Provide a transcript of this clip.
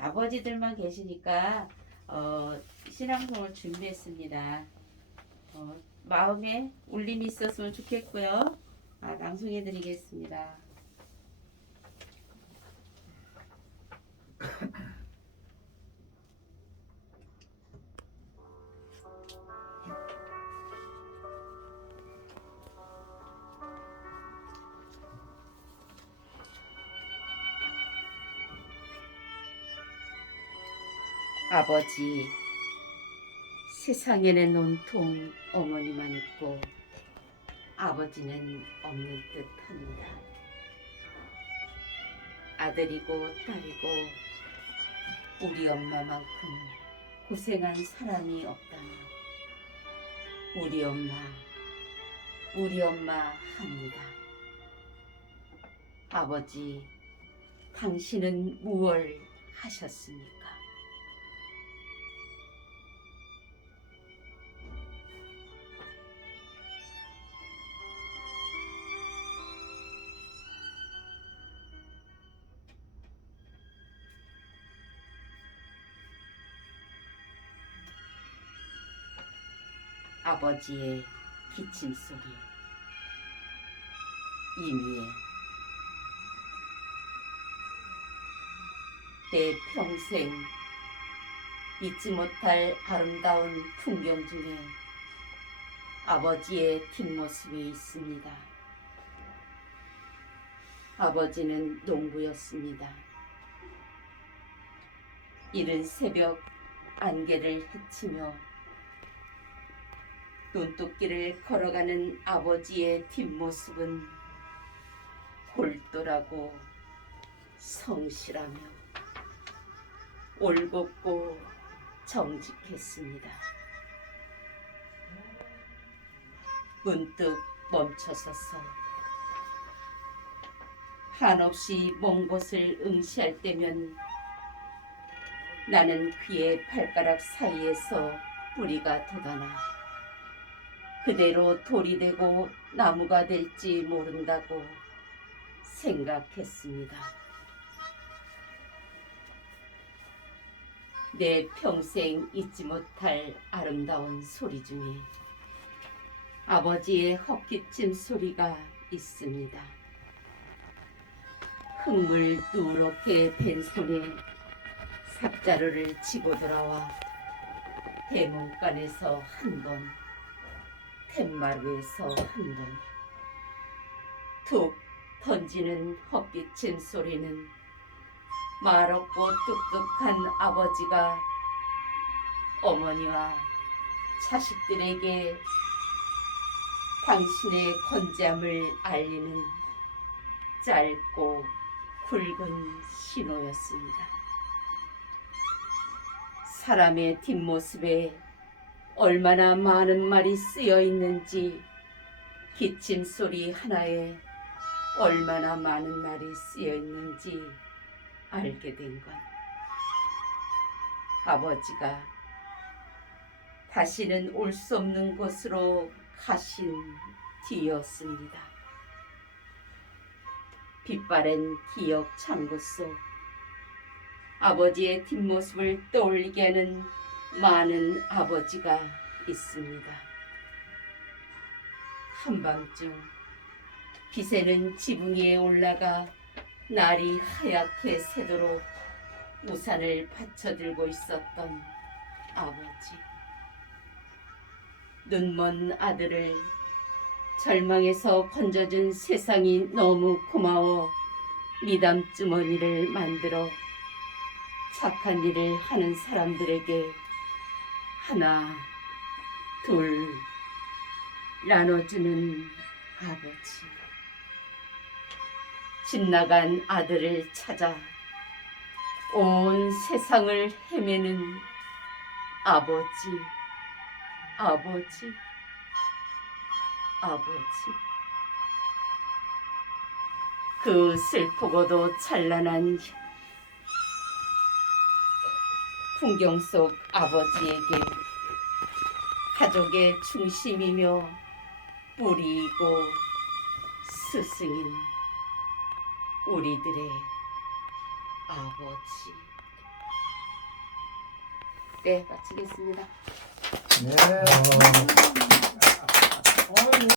아버지들만 계시니까 신앙송을 준비했습니다. 마음에 울림이 있었으면 좋겠고요. 낭송해 드리겠습니다. 아버지, 세상에는 온통 어머니만 있고 아버지는 없는 듯합니다. 아들이고 딸이고 우리 엄마만큼 고생한 사람이 없다면 우리 엄마 합니다. 아버지, 당신은 무얼 하셨습니까? 아버지의 기침소리, 이미에 내 평생 잊지 못할 아름다운 풍경 중에 아버지의 뒷모습이 있습니다. 아버지는 농부였습니다. 이른 새벽 안개를 헤치며 논둑길을 걸어가는 아버지의 뒷모습은 골똘하고 성실하며 올곧고 정직했습니다. 문득 멈춰서서 한없이 먼 곳을 응시할 때면 나는 그의 발가락 사이에서 뿌리가 돋아나 그대로 돌이 되고 나무가 될지 모른다고 생각했습니다. 내 평생 잊지 못할 아름다운 소리 중에 아버지의 헛기침 소리가 있습니다. 흙물 누렇게 밴 손에 삽자루를 쥐고 돌아와 대문간에서 한 번, 툇마루에서 한 번, 툭 던지는 헛기침 소리는 말없고 뚝뚝한 아버지가 어머니와 자식들에게 당신의 건재함을 알리는 짧고 굵은 신호였습니다. 사람의 뒷모습에 얼마나 많은 말이 쓰여 있는지, 기침 소리 하나에 얼마나 많은 말이 쓰여 있는지 알게 된 것. 아버지가 다시는 올 수 없는 곳으로 가신 뒤였습니다. 빛바랜 기억 창고 속 아버지의 뒷모습을 떠올리게 하는 많은 아버지가 있습니다. 한밤중 빛에는 지붕 위에 올라가 날이 하얗게 새도록 우산을 받쳐들고 있었던 아버지. 눈먼 아들을 절망에서 건져준 세상이 너무 고마워 미담 주머니를 만들어 착한 일을 하는 사람들에게 하나, 둘 나눠주는 아버지. 집 나간 아들을 찾아 온 세상을 헤매는 아버지. 그 슬프고도 찬란한 풍경 속 아버지에게 가족의 중심이며 뿌리이고 스승인 우리들의 아버지. 네, 마치겠습니다. 네.